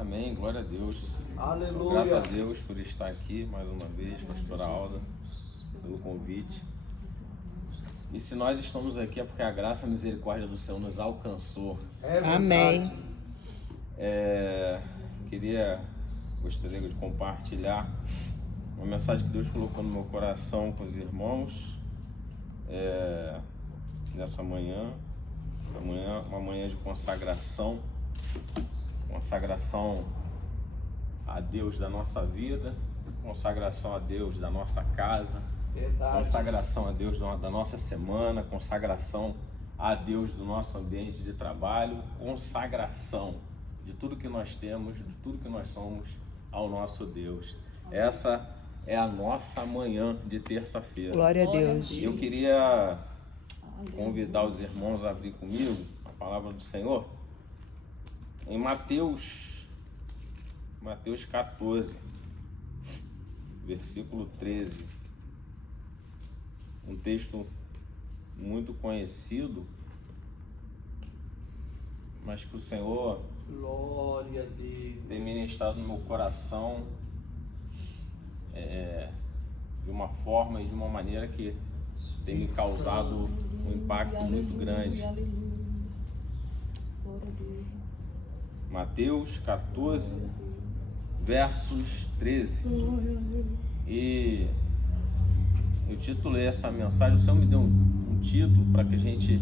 Amém, glória a Deus. Aleluia. Sou grato a Deus por estar aqui mais uma vez, pastora Alda, pelo convite. E se nós estamos aqui é porque a graça e a misericórdia do Senhor nos alcançou. Amém. Gostaria de compartilhar uma mensagem que Deus colocou no meu coração com os irmãos nessa manhã. Uma manhã de consagração a Deus da nossa vida, consagração a Deus da nossa casa, consagração a Deus da nossa semana, consagração a Deus do nosso ambiente de trabalho, consagração de tudo que nós temos, de tudo que nós somos ao nosso Deus. Essa é a nossa manhã de terça-feira. Glória a Deus. Eu queria convidar os irmãos a abrir comigo a palavra do Senhor em Mateus 14, versículo 13. Um texto muito conhecido, mas que o Senhor Glória a Deus. tem ministrado no meu coração de uma forma e de uma maneira que tem me causado um impacto muito grande. Mateus 14, versos 13. E eu titulei essa mensagem, o Senhor me deu um título para que a gente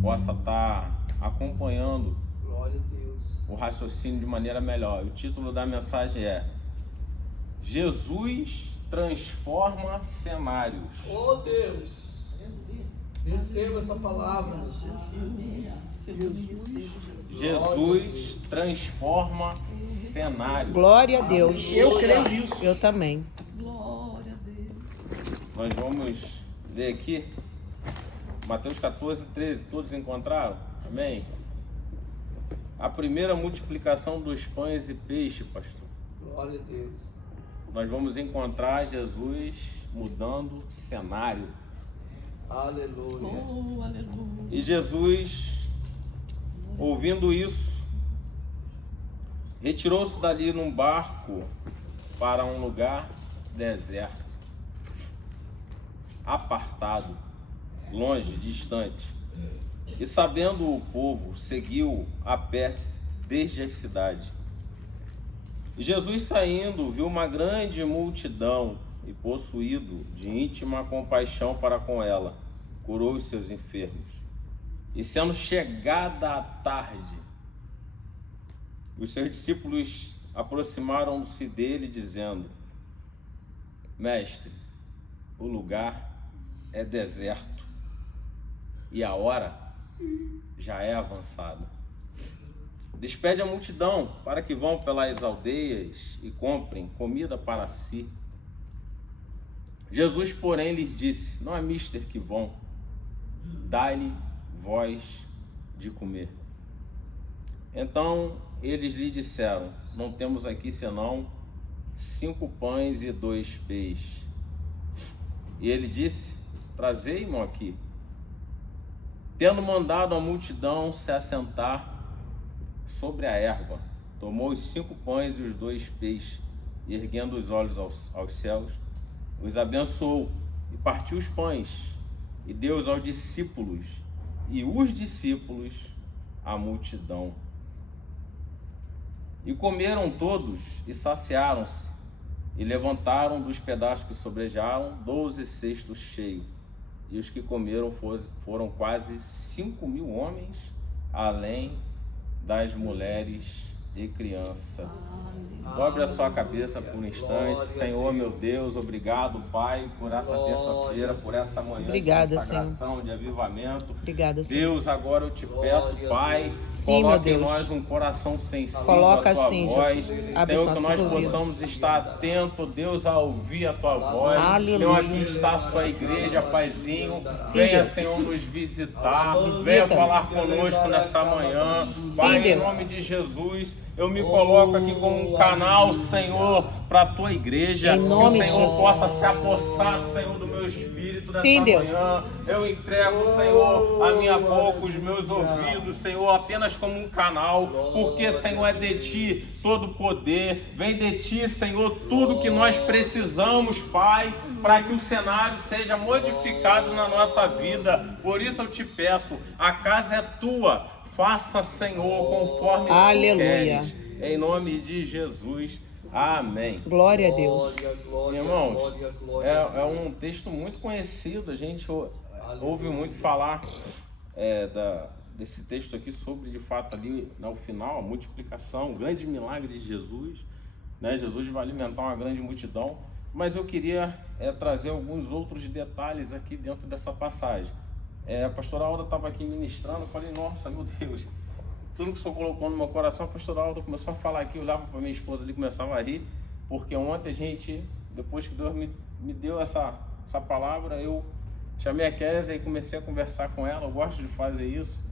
possa estar acompanhando Glória a Deus. o raciocínio de maneira melhor. O título da mensagem é Jesus transforma cenários. Oh Deus, receba essa palavra. Jesus transforma cenários. Glória a Deus. Eu creio nisso. Eu também. Glória a Deus. Nós vamos ler aqui Mateus 14, 13. Todos encontraram? Amém? A primeira multiplicação dos pães e peixes, pastor. Glória a Deus. Nós vamos encontrar Jesus mudando cenário. Aleluia. Oh, aleluia. E Jesus, ouvindo isso, retirou-se dali num barco para um lugar deserto, apartado, longe, distante. E sabendo o povo, seguiu a pé desde as cidades. E Jesus, saindo, viu uma grande multidão e, possuído de íntima compaixão para com ela, curou os seus enfermos. E sendo chegada a tarde, os seus discípulos aproximaram-se dele, dizendo: Mestre, o lugar é deserto e a hora já é avançada. Despede a multidão para que vão pelas aldeias e comprem comida para si. Jesus, porém, lhes disse: Não é mister que vão, dai-lhe vós de comer. Então eles lhe disseram: Não temos aqui senão 5 pães e 2 peixes. E ele disse: Trazei-mo aqui. Tendo mandado a multidão se assentar sobre a erva, tomou os 5 pães e os 2 peixes, e erguendo os olhos aos céus, os abençoou e partiu os pães e deu-os aos discípulos, e os discípulos à multidão. E comeram todos e saciaram-se, e levantaram dos pedaços que sobrejaram 12 cestos cheios, e os que comeram foram quase 5.000 homens, além das mulheres e crianças. Dobre a sua cabeça por um instante. Senhor, meu Deus, obrigado, Pai, por essa terça-feira, por essa manhã Obrigada, de consagração, de avivamento. Obrigada, Senhor. Deus, agora eu te peço, Pai, Sim, meu coloque em Deus. nós um coração sensível Coloca à tua sim, voz. Jesus. Abre Senhor, os que nossos nós ouvidos. possamos estar atentos, Deus, a ouvir a tua voz. Aleluia. Senhor, aqui está a sua igreja, Paizinho. Sim, Venha, Deus. Senhor, nos visitar. Visita-nos. Venha falar conosco nessa manhã. Pai, em Deus. nome de Jesus. Eu me coloco aqui como um canal, Senhor, para a tua igreja. Em nome que o de Senhor Jesus. possa se apossar, Senhor, do meu espírito dessa Sim, Deus. manhã. Eu entrego, Senhor, a minha boca, os meus ouvidos, Senhor, apenas como um canal, porque, Senhor, é de Ti todo o poder. Vem de Ti, Senhor, tudo que nós precisamos, Pai, para que o cenário seja modificado na nossa vida. Por isso eu te peço, a casa é Tua. Faça, Senhor, conforme Aleluia. Tu queres. Em nome de Jesus. Amém. Glória a Deus. Irmãos, é um texto muito conhecido. A gente ouve muito falar desse texto aqui sobre, de fato, ali no final, a multiplicação, o grande milagre de Jesus. Né? Jesus vai alimentar uma grande multidão. Mas eu queria trazer alguns outros detalhes aqui dentro dessa passagem. A pastora Alda estava aqui ministrando, eu falei, nossa, meu Deus, tudo que o Senhor colocou no meu coração. A pastora Alda começou a falar aqui, eu olhava para minha esposa ali e começava a rir, porque ontem depois que Deus me deu essa palavra, eu chamei a Kézia e comecei a conversar com ela. Eu gosto de fazer isso,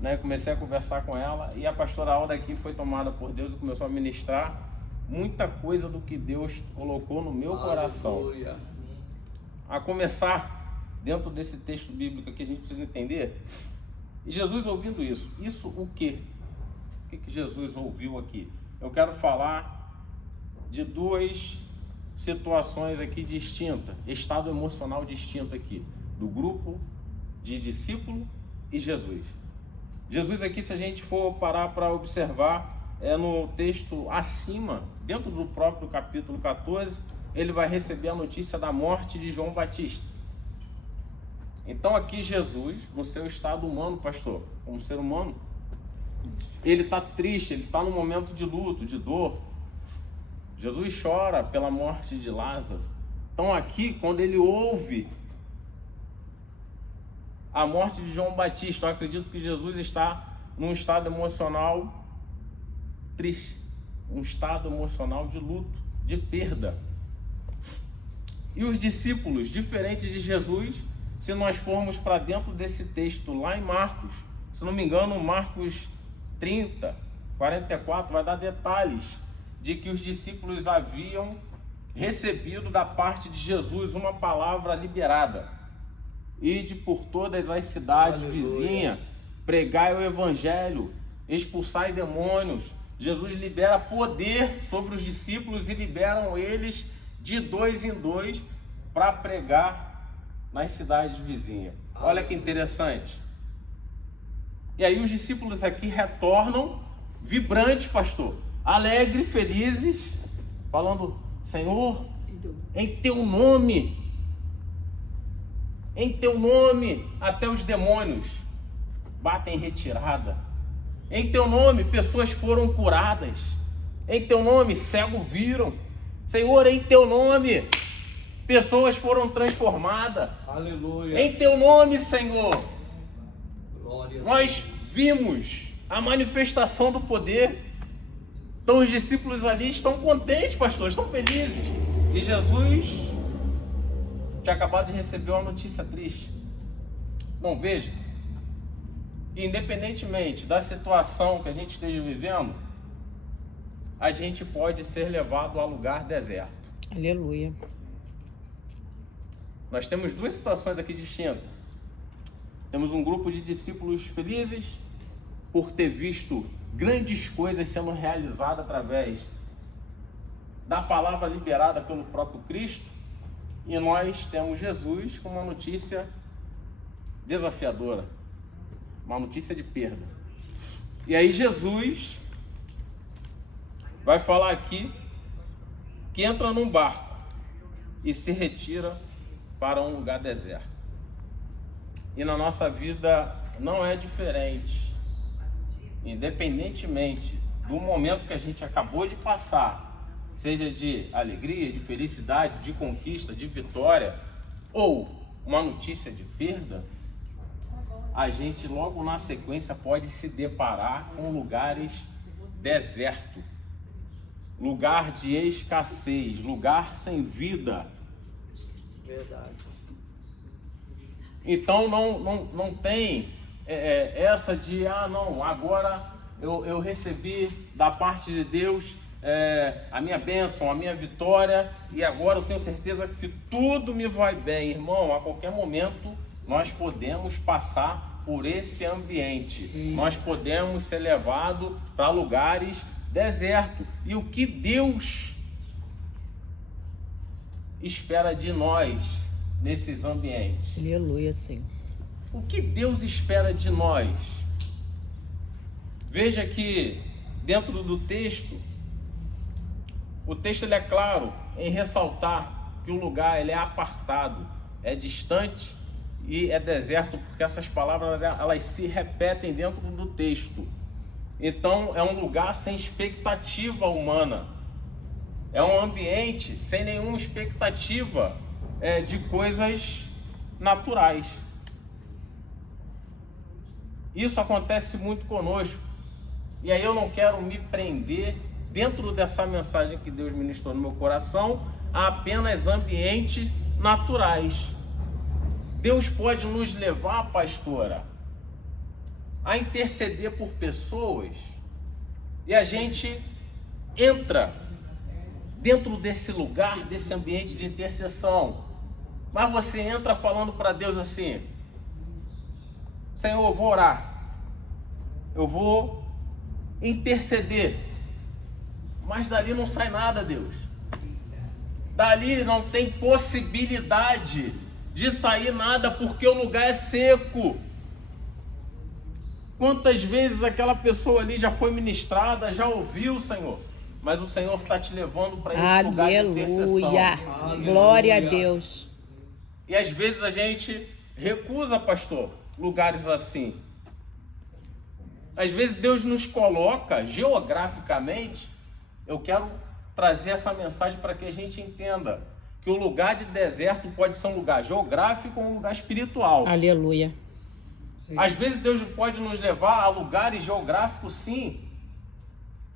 né? Comecei a conversar com ela e a pastora Alda aqui foi tomada por Deus e começou a ministrar muita coisa do que Deus colocou no meu coração. A começar dentro desse texto bíblico que a gente precisa entender. E Jesus ouvindo isso o quê? O que Jesus ouviu aqui? Eu quero falar de duas situações aqui distintas, estado emocional distinto aqui, do grupo de discípulo e Jesus. Jesus aqui, se a gente for parar para observar, no texto acima, dentro do próprio capítulo 14, ele vai receber a notícia da morte de João Batista. Então aqui Jesus, no seu estado humano, pastor, como ser humano, ele está triste, ele está num momento de luto, de dor. Jesus chora pela morte de Lázaro. Então aqui, quando ele ouve a morte de João Batista, eu acredito que Jesus está num estado emocional triste, um estado emocional de luto, de perda. E os discípulos, diferentes de Jesus, se nós formos para dentro desse texto lá em Marcos, se não me engano, Marcos 30, 44, vai dar detalhes de que os discípulos haviam recebido da parte de Jesus uma palavra liberada. Ide por todas as cidades vizinhas, pregai o evangelho, expulsai demônios. Jesus libera poder sobre os discípulos e liberam eles de 2 em 2 para pregar nas cidades vizinhas. Olha que interessante. E aí os discípulos aqui retornam vibrantes, pastor, alegres, felizes, falando, Senhor, em teu nome, até os demônios batem em retirada. Em teu nome, pessoas foram curadas. Em teu nome, cegos viram. Senhor, em teu nome, pessoas foram transformadas. Aleluia. Em teu nome, Senhor, Glória. nós vimos a manifestação do poder. Então os discípulos ali estão contentes, pastor, estão felizes. E Jesus tinha acabado de receber uma notícia triste. Não, veja, independentemente da situação que a gente esteja vivendo, a gente pode ser levado a lugar deserto. Aleluia. Nós temos duas situações aqui distintas. Temos um grupo de discípulos felizes por ter visto grandes coisas sendo realizadas através da palavra liberada pelo próprio Cristo. E nós temos Jesus com uma notícia desafiadora, uma notícia de perda. E aí Jesus vai falar aqui que entra num barco e se retira para um lugar deserto. E na nossa vida não é diferente. Independentemente do momento que a gente acabou de passar, seja de alegria, de felicidade, de conquista, de vitória, ou uma notícia de perda, a gente logo na sequência pode se deparar com lugares desertos, lugar de escassez, lugar sem vida. Verdade. Então não tem essa de, não, agora eu recebi da parte de Deus a minha bênção, a minha vitória, e agora eu tenho certeza que tudo me vai bem. Irmão, a qualquer momento nós podemos passar por esse ambiente. Sim. Nós podemos ser levados para lugares desertos. E o que Deus espera de nós nesses ambientes? Aleluia, sim. O que Deus espera de nós? Veja que dentro do texto, o texto ele é claro em ressaltar que o lugar ele é apartado, é distante e é deserto, porque essas palavras elas se repetem dentro do texto. Então é um lugar sem expectativa humana, é um ambiente sem nenhuma expectativa de coisas naturais. Isso acontece muito conosco, e aí eu não quero me prender dentro dessa mensagem que Deus ministrou no meu coração a apenas ambientes naturais. Deus pode nos levar, pastora, a interceder por pessoas, e a gente entra dentro desse lugar, desse ambiente de intercessão, mas você entra falando para Deus assim: Senhor, eu vou orar, eu vou interceder, mas dali não sai nada, Deus. Dali não tem possibilidade de sair nada, porque o lugar é seco. Quantas vezes aquela pessoa ali já foi ministrada, já ouviu, Senhor, mas o Senhor está te levando para esse lugar de intercessão. Aleluia, glória a Deus. E às vezes a gente recusa, pastor, lugares assim. Às vezes Deus nos coloca geograficamente. Eu quero trazer essa mensagem para que a gente entenda que o lugar de deserto pode ser um lugar geográfico ou um lugar espiritual. Aleluia. Sim. Às vezes Deus pode nos levar a lugares geográficos, sim,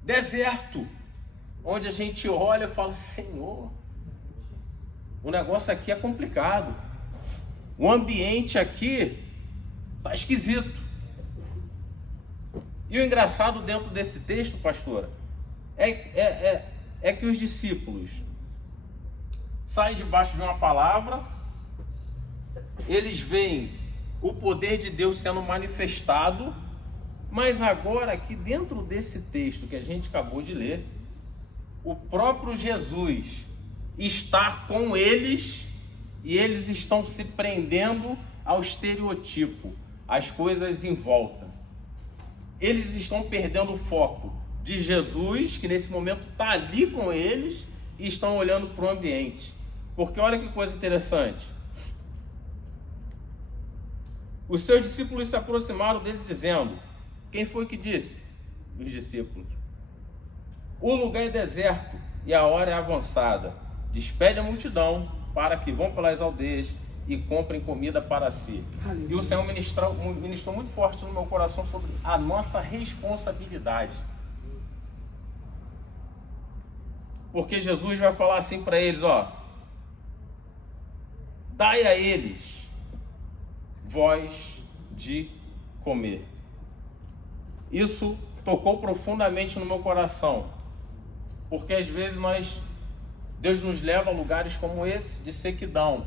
deserto, onde a gente olha e fala: Senhor, o negócio aqui é complicado, o ambiente aqui está esquisito. E o engraçado dentro desse texto, pastora, é que os discípulos saem debaixo de uma palavra, eles veem o poder de Deus sendo manifestado, mas agora aqui dentro desse texto que a gente acabou de ler, o próprio Jesus está com eles e eles estão se prendendo ao estereotipo, às coisas em volta. Eles estão perdendo o foco de Jesus, que nesse momento está ali com eles, e estão olhando para o ambiente. Porque olha que coisa interessante. Os seus discípulos se aproximaram dele dizendo: quem foi que disse? Os discípulos: o lugar é deserto e a hora é avançada. Despede a multidão para que vão pelas aldeias e comprem comida para si. E o Senhor ministrou muito forte no meu coração sobre a nossa responsabilidade. Porque Jesus vai falar assim para eles: ó, dai a eles voz de comer. Isso tocou profundamente no meu coração, porque às vezes Deus nos leva a lugares como esse de sequidão,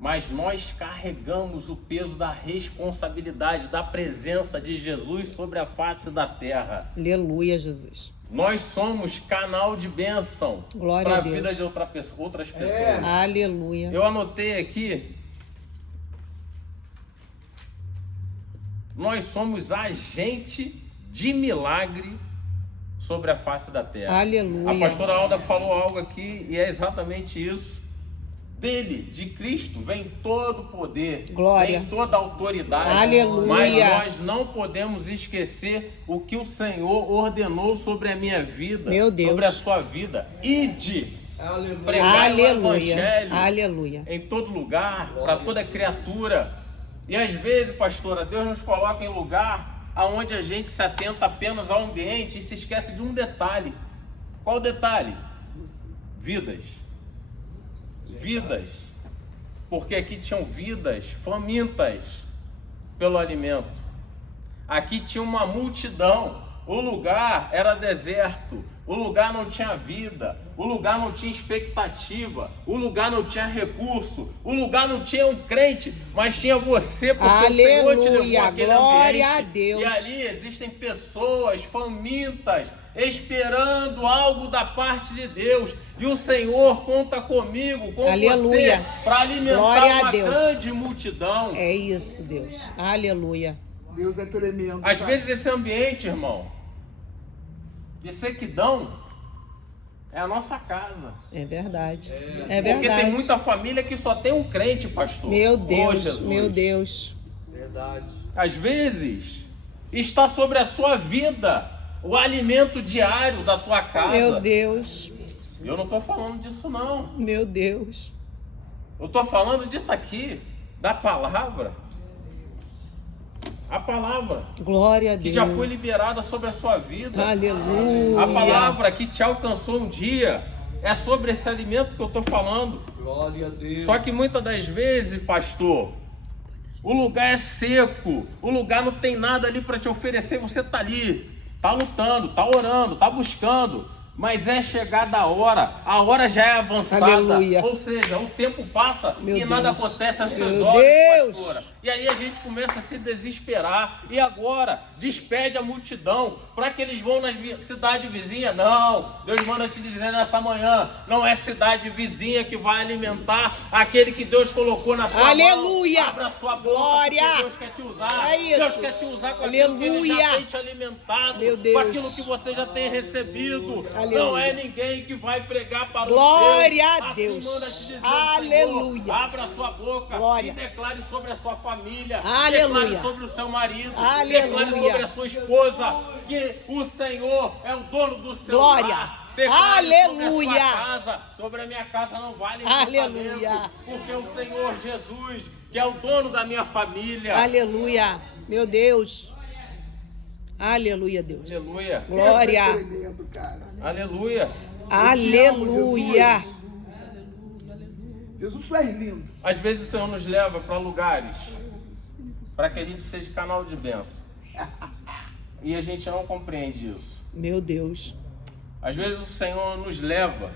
mas nós carregamos o peso da responsabilidade, da presença de Jesus sobre a face da terra. Aleluia, Jesus. Nós somos canal de bênção para a vida de outras pessoas. Aleluia. Eu anotei aqui: nós somos agente de milagre sobre a face da terra. Aleluia. A pastora Alda falou algo aqui e é exatamente isso. Dele, de Cristo, vem todo o poder, glória, vem toda a autoridade. Aleluia. Mas nós não podemos esquecer o que o Senhor ordenou sobre a minha vida, meu Deus, sobre a sua vida. Ide, aleluia, pregai o aleluia, evangelho, aleluia, em todo lugar, para toda criatura. E às vezes, pastora, Deus nos coloca em lugar onde a gente se atenta apenas ao ambiente e se esquece de um detalhe. Qual detalhe? Vidas. Vidas. Porque aqui tinham vidas famintas pelo alimento. Aqui tinha uma multidão. O lugar era deserto. O lugar não tinha vida. O lugar não tinha expectativa. O lugar não tinha recurso. O lugar não tinha um crente, mas tinha você, porque o Senhor te levou àquele Glória ambiente. a Deus. E ali existem pessoas famintas, esperando algo da parte de Deus. E o Senhor conta comigo, com Aleluia. você, para alimentar Glória a uma Deus. grande multidão. É isso, Deus. Aleluia. Deus é tremendo. Às cara. vezes esse ambiente, irmão, de sequidão, é a nossa casa. É verdade. É Porque verdade. tem muita família que só tem um crente, pastor. Meu Ô, Deus, Jesus. meu Deus. Verdade. Às vezes, está sobre a sua vida o alimento diário da tua casa. Meu Deus. Eu não estou falando disso, não. Meu Deus. Eu estou falando disso aqui, da palavra. A palavra Glória a que Deus. já foi liberada sobre a sua vida. Aleluia. A palavra que te alcançou um dia é sobre esse alimento que eu estou falando. Glória a Deus. Só que muitas das vezes, pastor, o lugar é seco, o lugar não tem nada ali para te oferecer, você está ali, está lutando, está orando, está buscando, mas é chegada a hora já é avançada. Aleluia. Ou seja, o tempo passa Meu e nada Deus. acontece aos seus Meu olhos, Deus. pastora. E aí a gente começa a se desesperar. E agora, despede a multidão para que eles vão nas cidade vizinha? Não, Deus manda te dizer nessa manhã, não é cidade vizinha que vai alimentar aquele que Deus colocou na sua Aleluia. mão. Abra sua boca, Glória. porque Deus quer te usar. É isso. Deus quer te usar com aquilo que Ele já Aleluia. tem te alimentado, Meu Deus. com aquilo que você já tem recebido. Aleluia. Não é ninguém que vai pregar para Glória os a seus. Deus. Assim manda te dizer o Aleluia. Senhor. Abra sua boca Glória. e declare sobre a sua família. Aleluia. Declare sobre o seu marido. Aleluia. Declare sobre a sua esposa que o Senhor é o dono do seu Glória. lar. Declare Aleluia. sobre a sua casa. Sobre a minha casa não vale Aleluia. encantamento, porque o Senhor Jesus, que é o dono da minha família. Aleluia. Meu Deus. Aleluia, Deus. Aleluia. Glória. É tremendo, cara. Aleluia. Aleluia. Jesus, tu és lindo. Às vezes o Senhor nos leva para lugares para que a gente seja canal de bênção. E a gente não compreende isso. Meu Deus. Às vezes o Senhor nos leva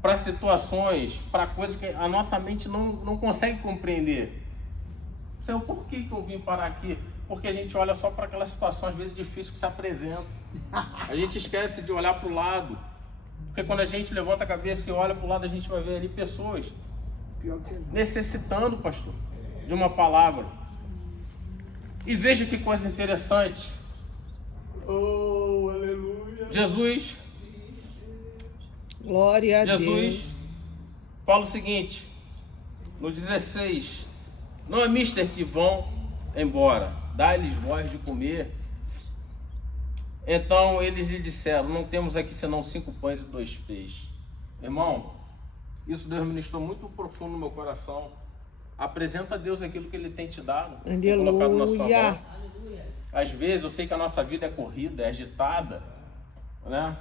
para situações, para coisas que a nossa mente não consegue compreender. Senhor, por que eu vim parar aqui? Porque a gente olha só para aquela situação, às vezes difícil, que se apresenta. A gente esquece de olhar para o lado. Porque quando a gente levanta a cabeça e olha para o lado, a gente vai ver ali pessoas Pior que não. necessitando, pastor, de uma palavra. E veja que coisa interessante. Oh, aleluia. Jesus Glória a Deus. fala o seguinte, no 16, não é mister que vão embora, dá-lhes voz de comer. Então eles lhe disseram, não temos aqui senão 5 pães e 2 peixes. Irmão, isso Deus ministrou muito profundo no meu coração. Apresenta a Deus aquilo que Ele tem te dado, tem colocado na sua Aleluia. mão. Às vezes eu sei que a nossa vida é corrida, é agitada, né?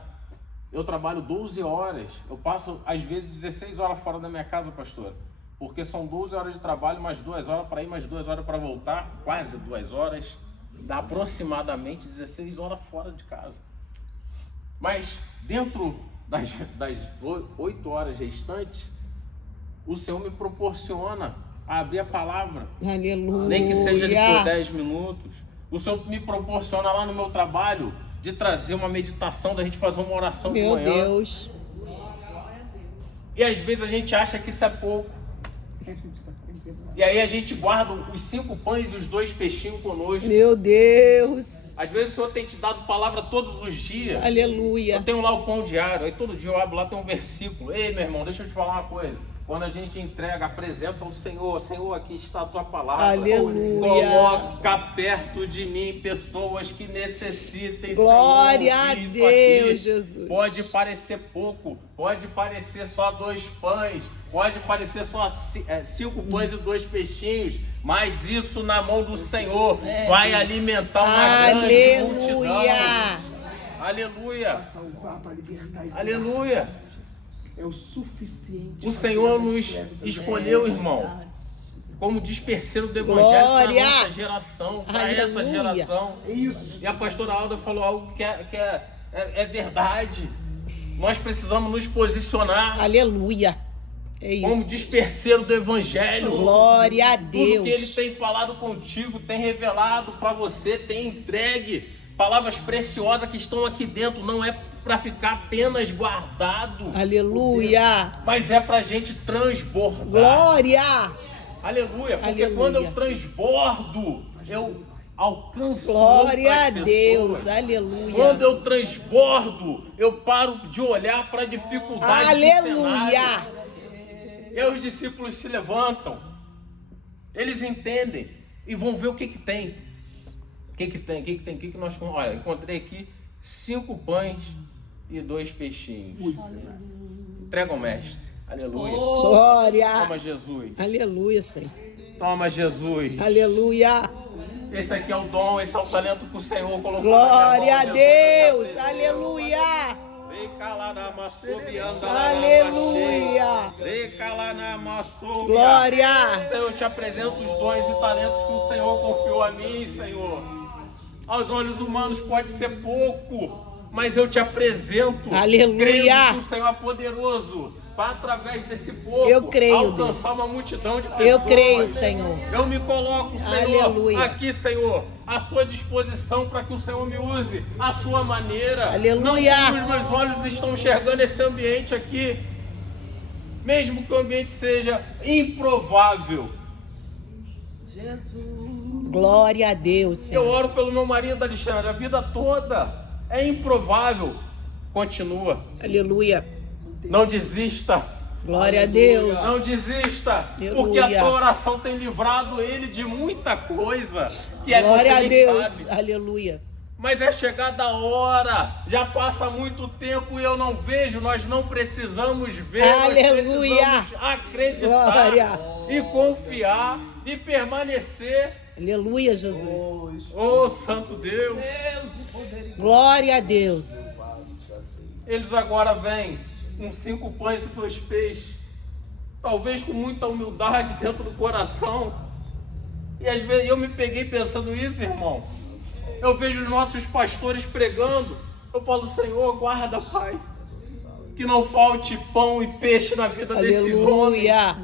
Eu trabalho 12 horas, eu passo às vezes 16 horas fora da minha casa, pastor, porque são 12 horas de trabalho, mais 2 horas para ir, mais 2 horas para voltar, quase 2 horas, dá aproximadamente 16 horas fora de casa. Mas dentro das 8 horas restantes, o Senhor me proporciona a abrir a palavra, Aleluia. nem que seja ali por 10 minutos. O Senhor me proporciona lá no meu trabalho de trazer uma meditação, da gente fazer uma oração de Meu manhã. Deus. E às vezes a gente acha que isso é pouco. E aí a gente guarda os 5 pães e os 2 peixinhos conosco. Meu Deus. Às vezes o Senhor tem te dado palavra todos os dias. Aleluia. Eu tenho lá o pão diário, aí todo dia eu abro lá, tem um versículo. Ei, meu irmão, deixa eu te falar uma coisa. Quando a gente entrega, apresenta ao Senhor, Senhor, aqui está a tua palavra. Aleluia. Coloca perto de mim pessoas que necessitem, Glória Senhor, a isso Deus, aqui. Jesus. Pode parecer pouco, pode parecer só 2 pães, pode parecer só 5 pães e 2 peixinhos, mas isso na mão do Senhor vai alimentar uma grande multidão. Aleluia. Aleluia. Para salvar, para libertar. e Aleluia. É o suficiente. O para Senhor tirar da nos escravidão. escolheu, irmão. como disperseiro do evangelho para a Glória. nossa geração, para essa Aleluia. geração. Isso. E a pastora Alda falou algo que é verdade. Nós precisamos nos posicionar Aleluia. É como isso. disperseiro do evangelho. Glória a Tudo que ele Deus. tem falado contigo, tem revelado para você, tem entregue palavras preciosas que estão aqui dentro. Não é para ficar apenas guardado, Aleluia. mas é para a gente transbordar. Glória. Aleluia. Porque Aleluia. quando eu transbordo, eu alcanço Glória a outras Deus. pessoas. Aleluia. Quando eu transbordo, eu paro de olhar para a dificuldade do cenário. Aleluia. E aí os discípulos se levantam, eles entendem e vão ver o que tem. O que que nós... Olha, encontrei aqui 5 pães e 2 peixinhos. Entrega ao mestre. Aleluia. Glória. Toma, Jesus. Aleluia, Senhor. Toma, Jesus. Aleluia. Esse aqui é o dom, esse é o talento que o Senhor colocou Glória na a minha mão, Jesus. Deus. Aleluia. Vem cá lá na maçobianda, Aleluia. vem cá lá na maçobia. Glória. Senhor, eu te apresento os dons e talentos que o Senhor confiou a mim, Senhor. Aos olhos humanos pode ser pouco, mas eu te apresento. Aleluia. Crendo que o Senhor é poderoso para, através desse povo, Eu creio, alcançar Deus. uma multidão de pessoas. Eu creio, Senhor. Eu me coloco, Senhor, Aleluia. aqui, Senhor, à sua disposição para que o Senhor me use à sua maneira. Aleluia. Não como os meus olhos estão enxergando esse ambiente aqui, mesmo que o ambiente seja improvável. Jesus. Glória a Deus, Eu Senhor. oro pelo meu marido, Alexandre, a vida toda é improvável. Continua, Aleluia. não desista. Glória a Deus. Não desista, Aleluia. porque a tua oração tem livrado ele de muita coisa que é Glória você a nem Deus. sabe. Aleluia. Mas é chegada a hora, já passa muito tempo e eu não vejo, nós não precisamos ver, Aleluia. nós precisamos acreditar Glória. e confiar e permanecer. Aleluia, Jesus. Oh, Santo Deus! Glória a Deus. Eles agora vêm com 5 pães e 2 peixes, talvez com muita humildade dentro do coração. E às vezes eu me peguei pensando isso, irmão. Eu vejo os nossos pastores pregando, eu falo, Senhor, guarda, Pai, que não falte pão e peixe na vida desses homens. Aleluia.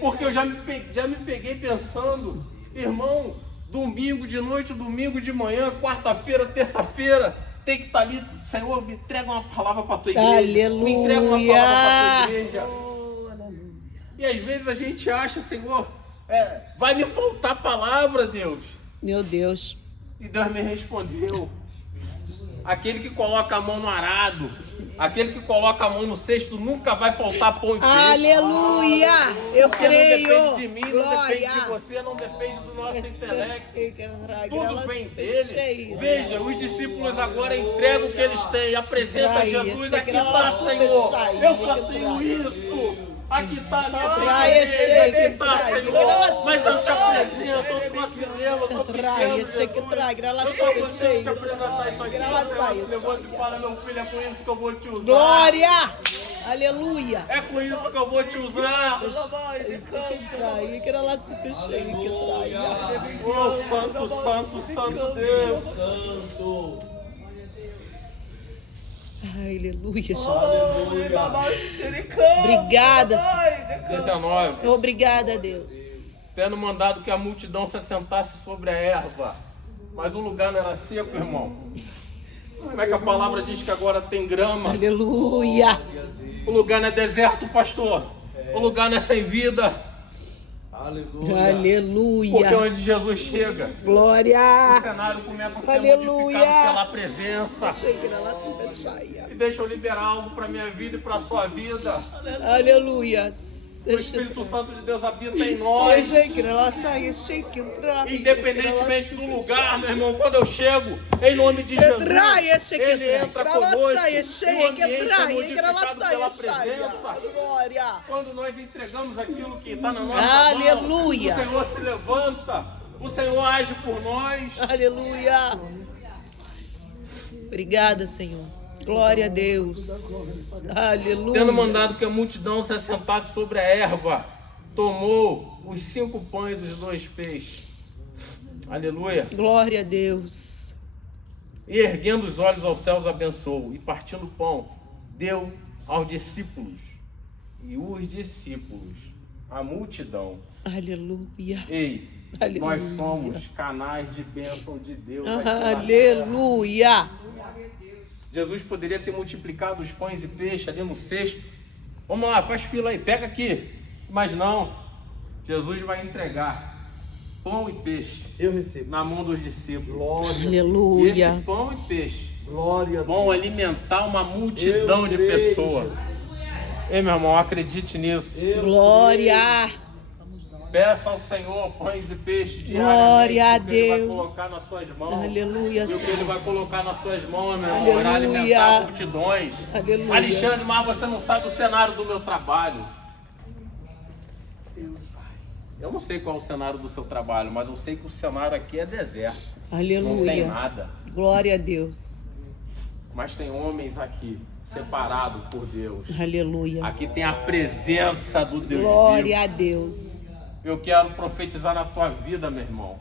Porque eu já me peguei pensando, irmão, domingo de noite, domingo de manhã, quarta-feira, terça-feira, tem que estar ali, Senhor, me entrega uma palavra para a tua igreja. Aleluia. Me entrega uma palavra para a tua igreja. E às vezes a gente acha, Senhor, vai me faltar palavra, Deus. Meu Deus. E Deus me respondeu. Aquele que coloca a mão no arado, aquele que coloca a mão no cesto, nunca vai faltar pão e peixe. Aleluia. Eu Porque creio. não depende de mim, não depende de Glória. você, não depende do nosso intelecto. Tudo Tudo vem dele. Veja, os discípulos agora entregam o que eles têm. Apresenta a Jesus. Aqui está, Senhor. Eu só tenho isso. Aqui está a minha igreja. Aqui está, Senhor. Mas eu te apresento. Eu sou acelero, eu sou pequeno. Eu só consigo te apresentar isso aqui. Você se levanta e fala, meu filho, é com isso que eu vou te usar. Glória. Aleluia. É com isso que eu vou te usar. Oh, santo, santo, santo Deus. Ai, aleluia, Jesus. Obrigada, Senhor. 19. Obrigada, Deus. Tendo mandado que a multidão se assentasse sobre a erva, mas o lugar não era seco, irmão. Como é que a palavra diz que agora tem grama? Aleluia. O lugar não é deserto, pastor. O lugar não é sem vida. Aleluia. Porque onde Jesus chega, o Glória. cenário começa a ser Aleluia. modificado pela presença. Chega lá, super saia. E deixa eu liberar algo para minha vida e para a sua vida. Aleluia. O Espírito Santo de Deus habita em nós. Independentemente do lugar, meu irmão, quando eu chego, em nome de Jesus, Ele entra conosco. O ambiente é modificado pela presença. Glória. Quando nós entregamos aquilo que está na nossa Aleluia. mão, o Senhor se levanta, o Senhor age por nós. Aleluia. Obrigada, Senhor. Glória a Deus. Aleluia. Tendo mandado que a multidão se assentasse sobre a erva, tomou os 5 pães e os 2 peixes. Aleluia. Glória a Deus. E erguendo os olhos aos céus, abençoou. E partindo o pão, deu aos discípulos. E os discípulos, a multidão. Aleluia. Ei, Aleluia. nós somos canais de bênção de Deus aqui na terra. Aleluia. Jesus poderia ter multiplicado os pães e peixes ali no cesto. Vamos lá, faz fila aí, pega aqui. Mas não, Jesus vai entregar pão e peixe Eu recebo. na mão dos discípulos. Glória. E Aleluia. esse pão e peixe Glória. vão alimentar uma multidão de pessoas. Ei, meu irmão, acredite nisso. Glória. Peça ao Senhor pães e peixes Glória a diariamente, porque Ele vai Deus. colocar nas suas mãos. Aleluia, E o que Ele Senhor. vai colocar nas suas mãos, meu irmão, Aleluia. irá alimentar multidões. Aleluia. Alexandre, mas você não sabe o cenário do meu trabalho. Deus, Pai. Eu não sei qual é o cenário do seu trabalho, mas eu sei que o cenário aqui é deserto. Não tem Aleluia. nada. Glória a Deus. Mas tem homens aqui, separados por Deus. Aleluia. Aqui tem a presença do Deus Glória vivo. a Deus. Eu quero profetizar na tua vida, meu irmão.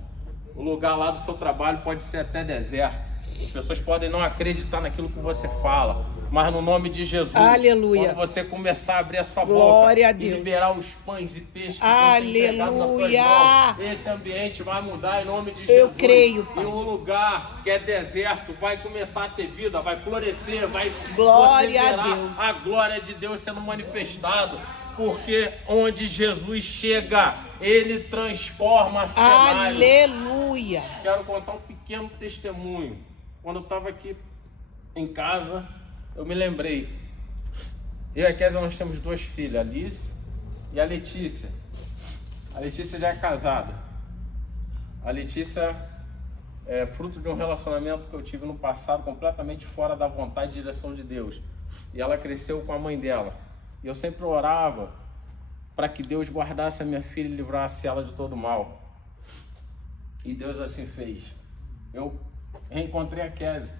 O lugar lá do seu trabalho pode ser até deserto. As pessoas podem não acreditar naquilo que você fala. Mas no nome de Jesus, Aleluia. quando você começar a abrir a sua Glória boca a Deus. e liberar os pães e peixes que Deus tem entregado nas suas Aleluia. mãos, esse ambiente vai mudar em nome de Eu Jesus. creio, Pai. E um lugar que é deserto vai começar a ter vida, vai florescer, vai Glória você verá a Deus. a glória de Deus sendo manifestado. Porque onde Jesus chega, Ele transforma cenários. Aleluia. Quero contar um pequeno testemunho. Quando eu estava aqui em casa, eu me lembrei. Eu e a Kézia, nós temos 2 filhas, a Alice e a Letícia. A Letícia já é casada. A Letícia é fruto de um relacionamento que eu tive no passado, completamente fora da vontade e direção de Deus. E ela cresceu com a mãe dela. E eu sempre orava para que Deus guardasse a minha filha e livrasse ela de todo mal. E Deus assim fez. Eu reencontrei a Kézia.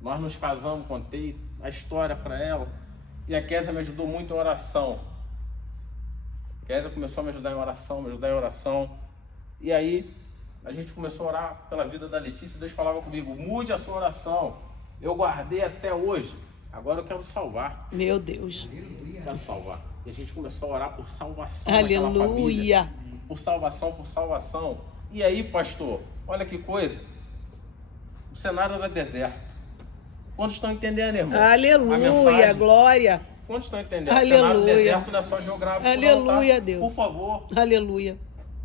Nós nos casamos, contei a história para ela. E a Kézia me ajudou muito em oração. A Kézia começou a me ajudar em oração, E aí a gente começou a orar pela vida da Letícia. Deus falava comigo, mude a sua oração. Eu guardei até hoje. Agora eu quero salvar. Meu Deus. Quero salvar. E a gente começou a orar por salvação daquela família. Aleluia. Por salvação. E aí, pastor, olha que coisa. O cenário era deserto. Quantos estão entendendo, irmão? A Aleluia. mensagem? Glória. Quantos estão entendendo? Aleluia. O cenário deserto não é só geográfico, Aleluia, não, tá? Deus. Por favor. Aleluia.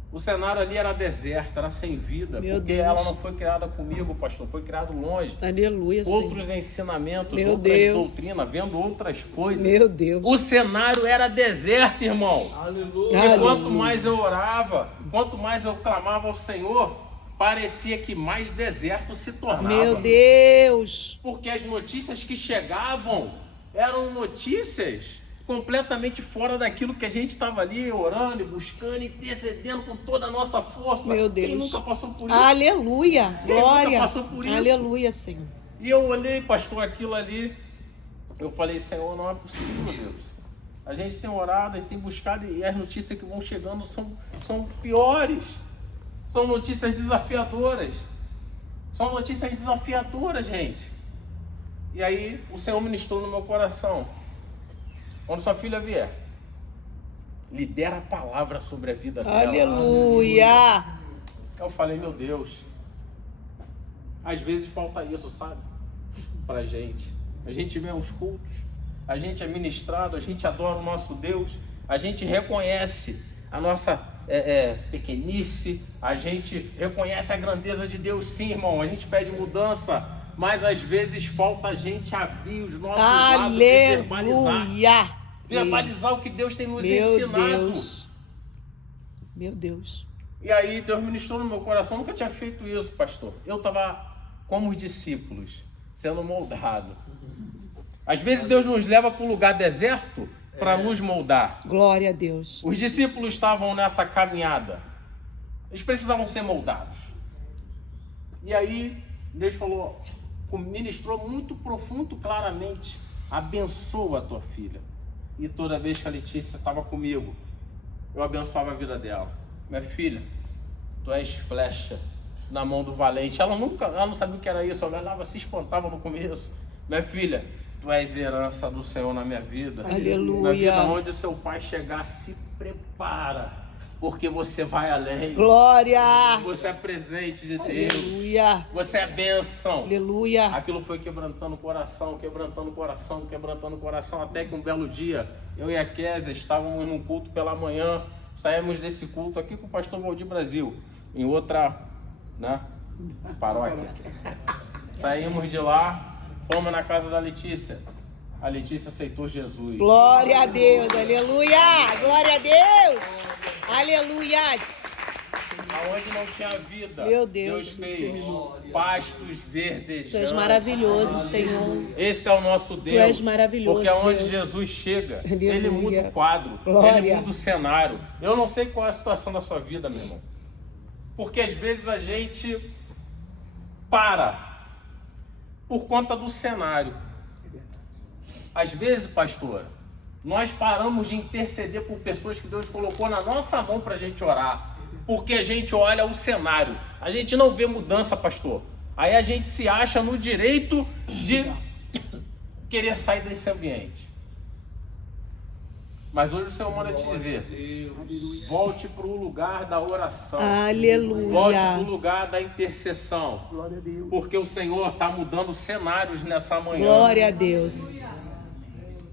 O cenário ali era deserto, era sem vida. Meu porque Deus. ela não foi criada comigo, pastor. Foi criada longe. Aleluia, Senhor. Outros ensinamentos, Meu outras Deus. doutrinas, vendo outras coisas. Meu Deus. O cenário era deserto, irmão. Aleluia. E quanto Aleluia. mais eu orava, quanto mais eu clamava ao Senhor, parecia que mais deserto se tornava. Meu Deus. Porque as notícias que chegavam eram notícias completamente fora daquilo que a gente estava ali orando, buscando, intercedendo com toda a nossa força. Meu Deus. Quem nunca passou por isso? Aleluia. Quem nunca Glória. passou por isso? Aleluia, Senhor. E eu olhei, pastor, aquilo ali. Eu falei, Senhor, não é possível, Deus. A gente tem orado, a gente tem buscado e as notícias que vão chegando são piores. São notícias desafiadoras. São notícias desafiadoras, gente. E aí o Senhor ministrou no meu coração. Quando sua filha vier, libera a palavra sobre a vida dela. Aleluia. Eu falei, meu Deus. Às vezes falta isso, sabe? Pra gente. A gente vem aos cultos, a gente é ministrado, a gente adora o nosso Deus, a gente reconhece a nossa pequenice, a gente reconhece a grandeza de Deus, sim, irmão. A gente pede mudança, mas às vezes falta a gente abrir os nossos lábios e verbalizar. Aleluia. Verbalizar o que Deus tem nos Meu ensinado. Deus. Meu Deus. E aí Deus ministrou no meu coração. Eu nunca tinha feito isso, pastor. Eu estava como os discípulos, sendo moldado. Às vezes Deus nos leva para um lugar deserto para nos moldar. Glória a Deus. Os discípulos estavam nessa caminhada. Eles precisavam ser moldados. E aí Deus falou, ministrou muito profundo, claramente. Abençoa a tua filha. E toda vez que a Letícia estava comigo, eu abençoava a vida dela. minha filha, tu és flecha na mão do valente. Ela não sabia o que era isso, ela olhava, se espantava no começo. Minha filha, tu és herança do Senhor na minha vida. Aleluia. Minha vida, onde seu pai chegar, se prepara, porque você vai além. Glória. Você é presente de Deus. Aleluia. Você é bênção. Aleluia. Aquilo foi quebrantando o coração, quebrantando o coração, quebrantando o coração, até que um belo dia, eu e a Kézia estávamos num culto pela manhã, saímos desse culto aqui com o pastor Valdir Brasil, em outra, né, paróquia. Saímos de lá, fomos na casa da Letícia. A Letícia aceitou Jesus. Glória a Deus. Aleluia. Glória a Deus. Aleluia. Aonde não tinha vida, Meu Deus. fez pastos verdejantes. Tu és maravilhoso, Senhor. Esse é o nosso Deus. Tu és maravilhoso, Porque aonde Deus. Jesus chega, Aleluia. ele muda o quadro, Glória. ele muda o cenário. Eu não sei qual é a situação da sua vida, meu irmão. Porque às vezes a gente para por conta do cenário. Às vezes, pastor, nós paramos de interceder por pessoas que Deus colocou na nossa mão para a gente orar. Porque a gente olha o cenário. A gente não vê mudança, pastor. Aí a gente se acha no direito de querer sair desse ambiente. Mas hoje o Senhor manda te dizer: volte para o lugar da oração. Aleluia. Volte para o lugar da intercessão. Glória a Deus. Porque o Senhor está mudando cenários nessa manhã. Glória a Deus.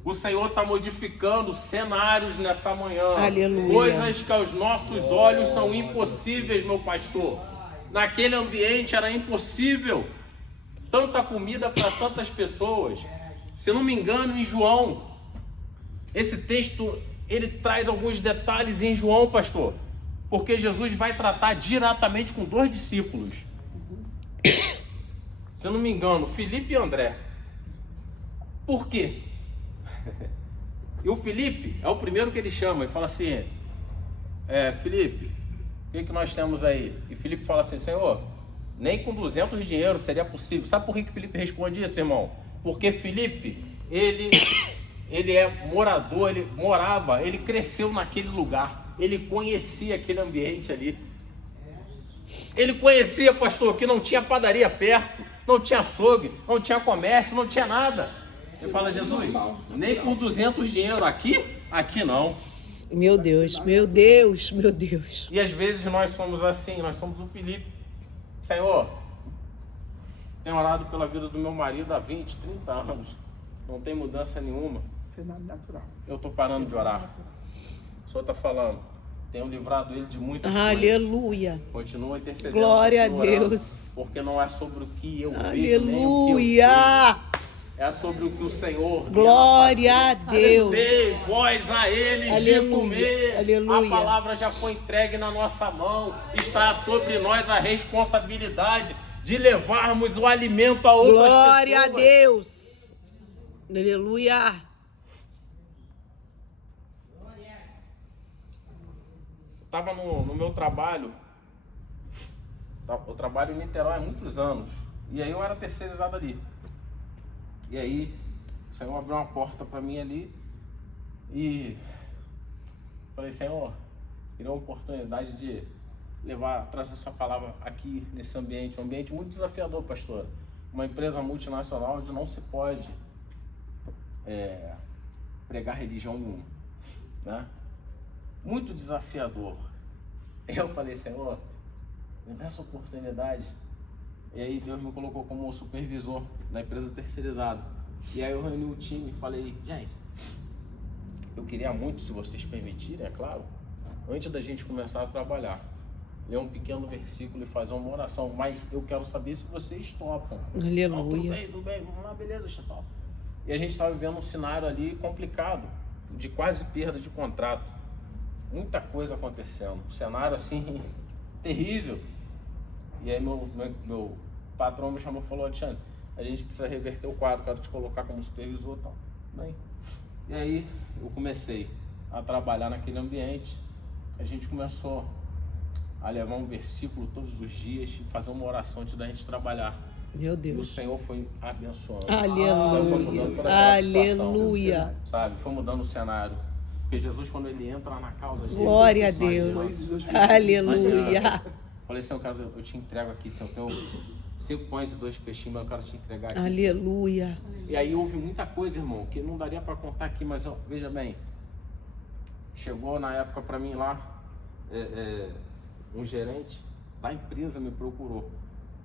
O Senhor está modificando cenários nessa manhã. Aleluia. Coisas que aos nossos olhos são impossíveis, meu pastor. Naquele ambiente era impossível. Tanta comida para tantas pessoas. Se não me engano, em João, esse texto, ele traz alguns detalhes em João, pastor. Porque Jesus vai tratar diretamente com 2 discípulos. Se eu não me engano, Filipe e André. Por quê? E o Filipe é o primeiro que ele chama e fala assim: Filipe, o que nós temos aí? E Filipe fala assim: Senhor, nem com 200 de dinheiro seria possível. Sabe por que Filipe responde isso, irmão? Porque Filipe, ele é morador, ele morava, ele cresceu naquele lugar, ele conhecia aquele ambiente ali. Ele conhecia, pastor, que não tinha padaria perto, não tinha açougue, não tinha comércio, não tinha nada. Você fala: Jesus, nem por 200 dinheiro aqui não. Meu Deus, meu Deus, meu Deus. E às vezes nós somos assim, nós somos o Filipe. Senhor, tenho orado pela vida do meu marido há 20, 30 anos. Não tem mudança nenhuma. Cenário natural. Eu estou parando de orar. O Senhor está falando, tenho livrado ele de muitas coisas. Aleluia. Continua intercedendo. Glória a continua orando, Deus. porque não é sobre o que eu vejo, nem o que eu Aleluia. sei. É sobre o que o Senhor. Glória a Deus. Dei voz a eles de Aleluia. comer. Aleluia. A palavra já foi entregue na nossa mão. Está sobre nós a responsabilidade de levarmos o alimento a outras Glória a pessoas. Deus. Aleluia. Estava no meu trabalho. Eu trabalho em Niterói há muitos anos. E aí eu era terceirizado ali. E aí o Senhor abriu uma porta para mim ali. E falei: Senhor, queria uma oportunidade de trazer sua palavra aqui nesse ambiente. Um ambiente muito desafiador, pastor. Uma empresa multinacional onde não se pode pregar religião nenhuma, né? Muito desafiador. Eu falei: Senhor, me dá essa oportunidade. E aí Deus me colocou como supervisor na empresa terceirizada. E aí eu reuni o time e falei: gente, eu queria muito, se vocês permitirem, é claro, antes da gente começar a trabalhar, ler um pequeno versículo e fazer uma oração, mas eu quero saber se vocês topam. Aleluia. Tudo bem, vamos lá, beleza, Chital. E a gente estava vivendo um cenário ali complicado, de quase perda de contrato. Muita coisa acontecendo, um cenário assim, terrível. E aí meu patrão me chamou e falou: Alexandre, a gente precisa reverter o quadro, quero te colocar como supervisor e tal. Bem, e aí eu comecei a trabalhar naquele ambiente. A gente começou a levar um versículo todos os dias e fazer uma oração antes da gente trabalhar. Meu E o Deus. Senhor foi abençoando. Aleluia. O Senhor foi mudando toda aquela Aleluia. situação, sabe? Foi mudando o cenário. Porque Jesus, quando ele entra na causa, Glória a Jesus sai de Deus. lá. Aleluia. Falei, Senhor, eu te entrego aqui, Senhor, eu tenho 5 pães e 2 peixinhos, mas eu quero te entregar aqui. Aleluia. Senhor. E aí houve muita coisa, irmão, que não daria para contar aqui, mas ó, veja bem, chegou na época para mim lá, um gerente da empresa me procurou.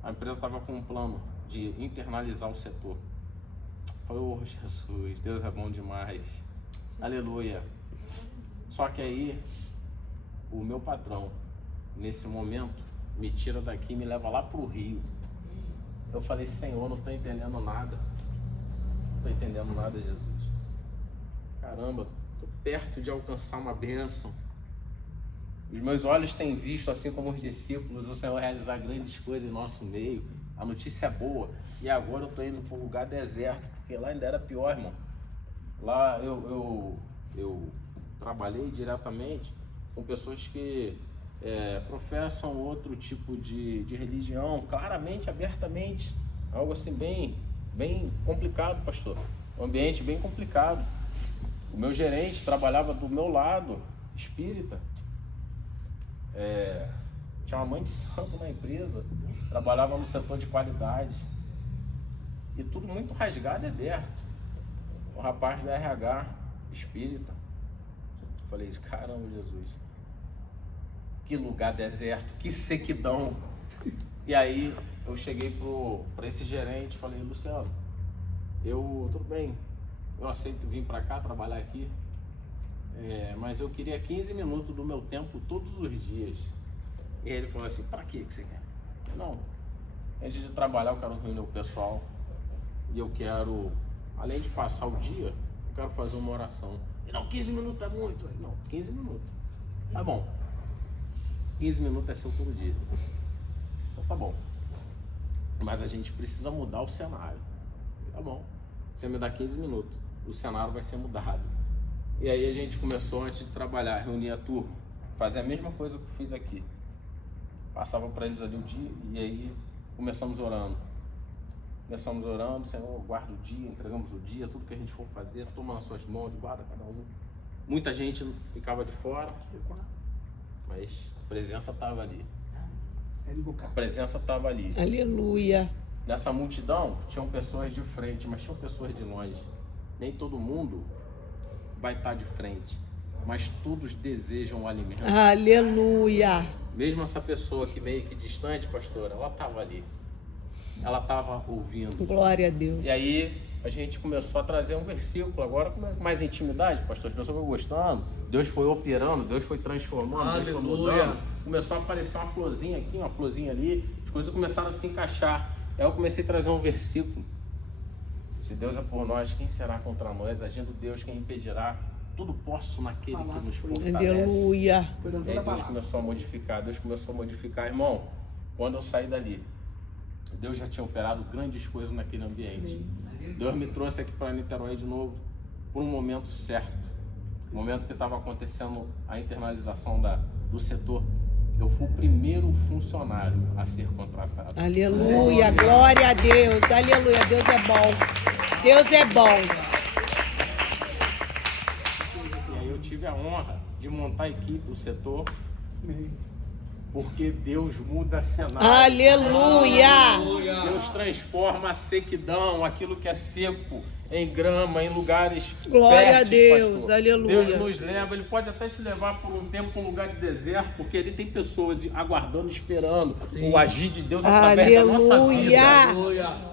A empresa estava com um plano de internalizar o setor. Falei, oh Jesus, Deus é bom demais. Aleluia. Só que aí, o meu patrão, nesse momento, me tira daqui e me leva lá pro Rio. Eu falei, Senhor, não estou entendendo nada. Não estou entendendo nada, Jesus. Caramba, estou perto de alcançar uma bênção. Os meus olhos têm visto, assim como os discípulos, o Senhor realizar grandes coisas em nosso meio. A notícia é boa. E agora eu estou indo para um lugar deserto, porque lá ainda era pior, irmão. Lá eu trabalhei diretamente com pessoas que professam outro tipo de religião, claramente, abertamente. Algo assim bem complicado, pastor. Um ambiente bem complicado. O meu gerente trabalhava do meu lado, espírita. Tinha uma mãe de santo na empresa, trabalhava no setor de qualidade. E tudo muito rasgado e aberto. O rapaz da RH, espírita. Falei, caramba, Jesus, que lugar deserto, que sequidão. E aí eu cheguei para esse gerente, falei, Luciano, tudo bem, eu aceito vir para cá, trabalhar aqui, mas eu queria 15 minutos do meu tempo todos os dias. E ele falou assim, para que você quer? Não, antes de trabalhar eu quero reunir o pessoal e eu quero, além de passar o dia, eu quero fazer uma oração. E não, 15 minutos é muito. Não, 15 minutos. Tá bom. 15 minutos é seu todo dia. Então tá bom. Mas a gente precisa mudar o cenário. Tá bom. Você me dá 15 minutos, o cenário vai ser mudado. E aí a gente começou, antes de trabalhar, reunir a turma, fazer a mesma coisa que eu fiz aqui. Passava para eles ali o dia e aí começamos orando. Senhor, guarda o dia, entregamos o dia, tudo que a gente for fazer, toma nas suas mãos, guarda cada um. Muita gente ficava de fora, mas a presença estava ali. A presença estava ali. Aleluia. Nessa multidão, tinham pessoas de frente, mas tinham pessoas de longe. Nem todo mundo vai estar de frente, mas todos desejam o alimento. Aleluia. Mesmo essa pessoa que meio que distante, pastora, ela estava ali. Ela estava ouvindo. Glória a Deus. E aí a gente começou a trazer um versículo agora com mais intimidade, pastor. As pessoas foram gostando, Deus foi operando, Deus foi transformando, Deus foi mudando. Começou a aparecer uma florzinha aqui, uma florzinha ali, as coisas começaram a se encaixar. Aí eu comecei a trazer um versículo. Se Deus é por nós, quem será contra nós? Agindo Deus, quem impedirá? Tudo posso naquele que nos fortalece. Aleluia. E aí Deus começou a modificar, irmão. Quando eu saí dali, Deus já tinha operado grandes coisas naquele ambiente. Deus me trouxe aqui para Niterói de novo por um momento certo. No momento que estava acontecendo a internalização do setor, eu fui o primeiro funcionário a ser contratado. Aleluia, glória a Deus, aleluia, Deus é bom, Deus é bom. E aí eu tive a honra de montar a equipe do setor, porque Deus muda cenário. Aleluia. Deus transforma a sequidão, aquilo que é seco, em grama, em lugares Glória férteis, a Deus, pastor. aleluia. Deus nos leva, Ele pode até te levar por um tempo para um lugar de deserto, porque Ele tem pessoas aguardando, esperando o agir de Deus através da nossa vida.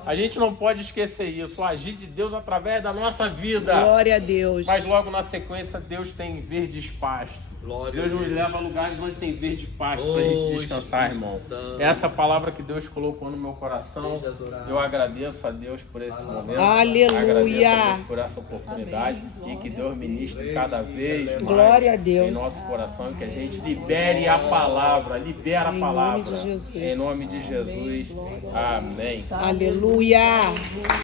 A gente não pode esquecer isso, o agir de Deus através da nossa vida. Glória a Deus. Mas logo na sequência, Deus tem verdes pastos. Deus nos leva a lugares onde tem verde pasto para a gente descansar, irmão. Essa palavra que Deus colocou no meu coração, eu agradeço a Deus por esse momento. Aleluia. Agradeço a Deus por essa oportunidade. E que Deus ministre cada vez mais Glória a Deus. em nosso coração, que a gente libere a palavra, libera a palavra. Em nome de Jesus. Em nome de Jesus. Amém. Aleluia.